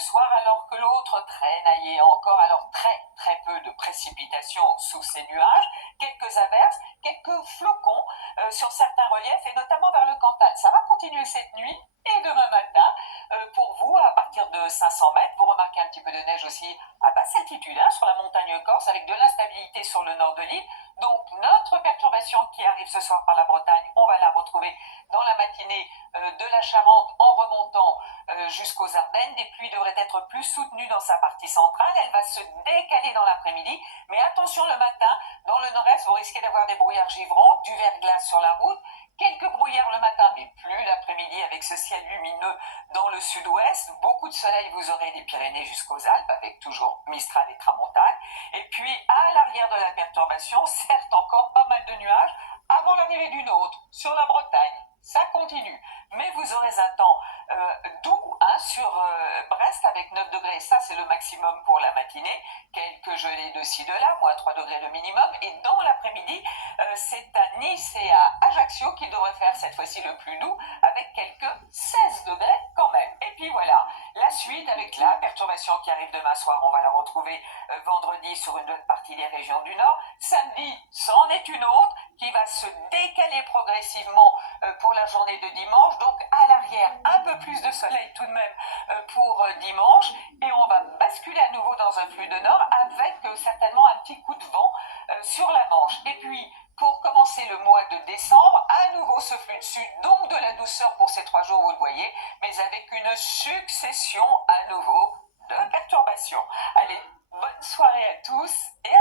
soir, alors que l'autre traîne aillé encore. Alors très peu de précipitations sous ces nuages, quelques averses, quelques flocons sur certains reliefs et notamment vers le Cantal. Ça va continuer cette nuit et demain matin. Pour vous, à partir de 500 mètres, vous remarquez un petit peu de neige aussi à basse altitude, sur la montagne corse, avec de l'instabilité sur le nord de l'île. Donc notre perturbation qui arrive ce soir par la Bretagne, on va la retrouver dans la matinée de la Charente en remontant jusqu'aux Ardennes. Des pluies devraient être plus soutenues dans sa partie centrale. Elle va se décaler dans l'après-midi. Mais attention, le matin, dans le nord-est, vous risquez d'avoir des brouillards givrants, du verglas sur la route. Quelques brouillards le matin, mais plus l'après-midi avec ce ciel lumineux dans le sud-ouest. Beaucoup de soleil, vous aurez des Pyrénées jusqu'aux Alpes, avec toujours Mistral et Tramontane. Et puis, à l'arrière de la perturbation, certes encore pas mal de nuages, avant l'arrivée d'une autre, sur la Bretagne. Ça continue, mais vous aurez un temps doux sur Brest avec 9 degrés, ça c'est le maximum pour la matinée, quelques gelées de ci de là, moins 3 degrés le minimum, et dans l'après-midi, c'est à Nice et à Ajaccio qu'il devrait faire cette fois-ci le plus doux, avec quelques 16 degrés quand même. Et puis voilà, la suite avec la perturbation qui arrive demain soir, on va la retrouver vendredi sur une bonne partie des régions du Nord. Samedi, c'en est une autre qui va se décaler progressivement pour la journée de dimanche. Donc à l'arrière, un peu plus de soleil tout de même pour dimanche. Et on va basculer à nouveau dans un flux de nord avec certainement un petit coup de vent sur la Manche. Et puis, pour commencer le mois de décembre, à nouveau ce flux de sud, donc de la douceur pour ces 3 jours, vous le voyez, mais avec une succession à nouveau de perturbations. Allez, bonne soirée à tous et à